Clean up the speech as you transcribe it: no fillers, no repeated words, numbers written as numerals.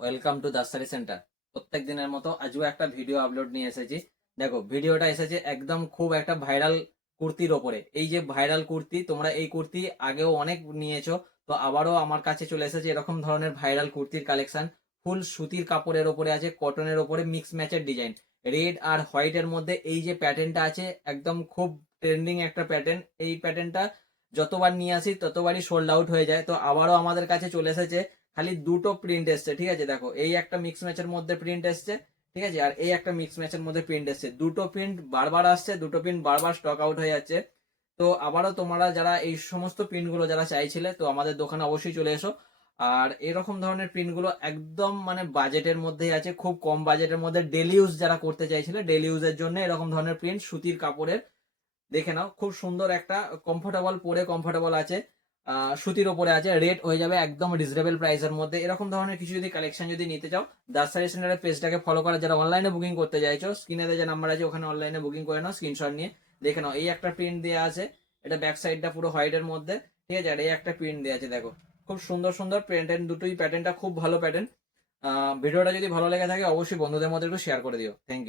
Welcome to দাসারি centre. প্রত্যেক দিনের মতো আজও একটা ভিডিও আপলোড নিয়ে এসেছি। দেখো, ভিডিওটা এসেছে একদম খুব একটা ভাইরাল কুর্তির ওপরে। এই যে ভাইরাল কুর্তি, তোমরা এই কুর্তি আগেও অনেক নিয়েছো, তো আবারও আমার কাছে চলে এসেছে এরকম ধরনের ভাইরাল কুর্তির কালেকশন। ফুল সুতির কাপড়ের ওপরে আছে, কটনের ওপরে মিক্স ম্যাচের ডিজাইন, রেড আর হোয়াইটের মধ্যে এই যে প্যাটার্নটা আছে একদম খুব ট্রেন্ডিং একটা প্যাটার্ন। এই প্যাটার্নটা যতবার নিয়ে আসি ততবারই সোল্ড আউট হয়ে যায়, তো আবারও আমাদের কাছে চলে এসেছে। খালি দুটো প্রিন্ট এসছে, ঠিক আছে। দেখো, এই একটা মিক্স ম্যাচের মধ্যে প্রিন্ট এসছে, ঠিক আছে, আর এই একটা মিক্স ম্যাচের মধ্যে প্রিন্ট এসছে। দুটো প্রিন্ট বারবার আসছে, দুটো প্রিন্ট বারবার স্টক আউট হয়ে যাচ্ছে। তো আবারও তোমরা যারা এই সমস্ত প্রিন্টগুলো যারা চাইছিলে, তো আমাদের দোকানে অবশ্যই চলে এসো। আর এরকম ধরনের প্রিন্টগুলো একদম মানে বাজেটের মধ্যেই আছে, খুব কম বাজেটের মধ্যে। ডেলি ইউজ যারা করতে চাইছিলে, ডেলি ইউজের জন্য এরকম ধরনের প্রিন্ট সুতির কাপড়ের দেখে নাও। খুব সুন্দর একটা কমফোর্টেবল, পরে কমফোর্টেবল আছে। সুতির ওপরে আছে, রেট হয়ে যাবে একদম রিজনেবল প্রাইসের মধ্যে। এরকম ধরনের কিছু যদি কালেকশন যদি নিতে চাও, দাসারি সেন্টারের পেজটাকে ফলো করা। যারা অনলাইনে বুকিং করতে চাইছো, স্ক্রিনে যে নাম্বার আছে ওখানে অনলাইনে বুকিং করে নাও, স্ক্রিনশট নিয়ে দেখে নাও। এই একটা প্রিন্ট দেওয়া আছে, এটা ব্যাক সাইডটা পুরো হোয়াইটের মধ্যে, ঠিক আছে। আর এই একটা প্রিন্ট দেওয়া আছে, দেখো খুব সুন্দর সুন্দর প্যাটার্ন, দুটোই প্যাটার্নটা খুব ভালো প্যাটার্ন। ভিডিওটা যদি ভালো লেগে থাকে অবশ্যই বন্ধুদের মধ্যে একটু শেয়ার করে দিও। Thank you.